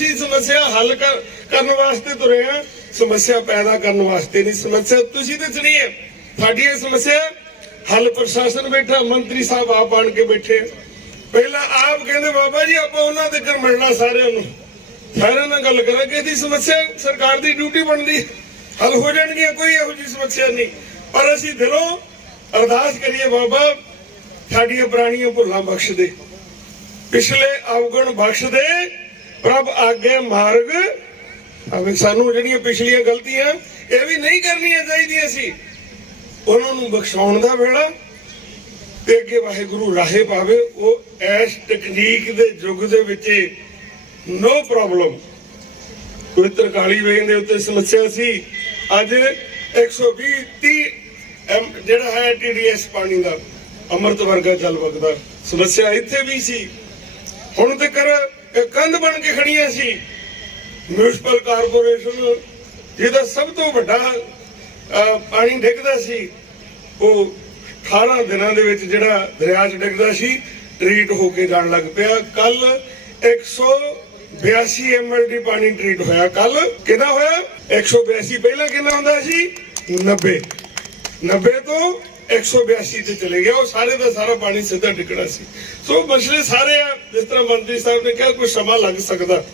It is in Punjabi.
ਅਸੀਂ ਸਮੱਸਿਆ ਹੱਲ ਕਰਨ ਵਾਸਤੇ ਤੁਰੇ ਆ। ਸਮੱਸਿਆ ਪੈਦਾ ਕਰਨ ਵਾਸਤੇ ਨਹੀਂ, ਸਮੱਸਿਆ ਤੁਸੀਂ ਤੇ ਚਣੀ ਹੈ। ਸਾਡੀ ਇਹ ਸਮੱਸਿਆ, ਹੱਲ ਪ੍ਰਸ਼ਾਸਨ ਬੈਠਾ, ਮੰਤਰੀ ਸਾਹਿਬ ਆਪ ਆਣ ਕੇ ਬੈਠੇ ਪਹਿਲਾਂ ਆਪ ਕਹਿੰਦੇ, ਬਾਬਾ ਜੀ, ਆਪਾਂ ਉਹਨਾਂ ਦੇ ਘਰ ਮਿਲਣਾ ਸਾਰਿਆਂ ਨੂੰ। ਸਾਰਿਆਂ ਨਾਲ ਗੱਲ ਕਰਾਂਗੇ, ਇਹਦੀ ਸਮੱਸਿਆ ਸਰਕਾਰ ਦੀ ਡਿਊਟੀ ਬਣਦੀ। ਹੱਲ ਹੋ ਜਾਣਗੀਆਂ, ਕੋਈ ਇਹੋ ਜਿਹੀ ਸਮੱਸਿਆ ਨਹੀਂ। ਪਰ ਅਸੀਂ ਦਿਲੋਂ ਅਰਦਾਸ ਕਰੀਏ, ਬਾਬਾ, ਸਾਡੀਆਂ ਪੁਰਾਣੀਆਂ ਭੁੱਲਾਂ ਬਖਸ਼ ਦੇ। ਪਿਛਲੇ ਅਵਗੁਣ ਬਖਸ਼ ਦੇ। ਪ੍ਰਭ ਆਗੇ ਮਾਰਗ। ਅਵੇ ਸਾਨੂੰ ਜਿਹੜੀਆਂ ਪਿਛਲੀਆਂ ਗਲਤੀਆਂ, ਇਹ ਵੀ ਨਹੀਂ ਕਰਨੀਆਂ ਚਾਹੀਦੀਆਂ ਸੀ। ਉਹਨਾਂ ਨੂੰ ਬਖਸ਼ਾਉਣ ਦਾ ਵੇਲਾ ਤੇ ਅੱਗੇ ਵਾਹਿਗੁਰੂ ਰਾਹੇ ਪਾਵੇ। ਉਹ ਐਸ ਟੈਕਨੀਕ ਦੇ ਯੁੱਗ ਦੇ ਵਿੱਚ ਨੋ ਪ੍ਰੋਬਲਮ ਪਵਿੱਤਰ ਕਾਲੀ ਵੇਗ ਦੇ ਉੱਤੇ ਸਮੱਸਿਆ ਸੀ। ਅੱਜ 120 30 ਐਮ ਜਿਹੜਾ ਹੈ ਟੀਡੀਐਸ ਪਾਣੀ ਦਾ, ਅੰਮ੍ਰਿਤ ਵਰਗਾ ਜਲ ਵਗਦਾ। ਸਮੱਸਿਆ ਇੱਥੇ ਵੀ ਸੀ। ਹੁਣ ਤੱਕ ਕੰਧ ਬਣ ਕੇ ਖੜੀਆਂ ਸੀ। ਮਿਊਨਿਸਪਲ ਕਾਰਪੋਰੇਸ਼ਨ ਜਿਹਦਾ ਸਭ ਤੋਂ ਵੱਡਾ ਪਾਣੀ ਡਿੱਗਦਾ ਸੀ, ਉਹ 18 ਦਿਨਾਂ ਦੇ ਵਿੱਚ ਜਿਹੜਾ ਦਰਿਆ 'ਚ ਡਿੱਗਦਾ ਸੀ ਟ੍ਰੀਟ ਹੋ ਕੇ ਜਾਣ ਲੱਗ ਪਿਆ। ਕੱਲ 182 ਐਮਐਲਡੀ ਪਾਣੀ ਟ੍ਰੀਟ ਹੋਇਆ। ਕੱਲ ਕਿੰਨਾ ਹੋਇਆ? 182 ਪਹਿਲਾਂ ਕਿੰਨਾ ਹੁੰਦਾ ਸੀ? 90 90 ਤੋਂ 182 ਤੇ ਚਲੇ ਗਿਆ। ਉਹ ਸਾਰੇ ਦਾ ਸਾਰਾ ਪਾਣੀ ਸਿੱਧਾ ਡਿੱਗਣਾ ਸੀ। ਸੋ ਮਸਲੇ ਸਾਰੇ ਆ। ਜਿਸ ਤਰ੍ਹਾਂ ਮੰਤਰੀ ਸਾਹਿਬ ਨੇ ਕਿਹਾ, ਕੋਈ ਸਮਾਂ ਲੱਗ ਸਕਦਾ।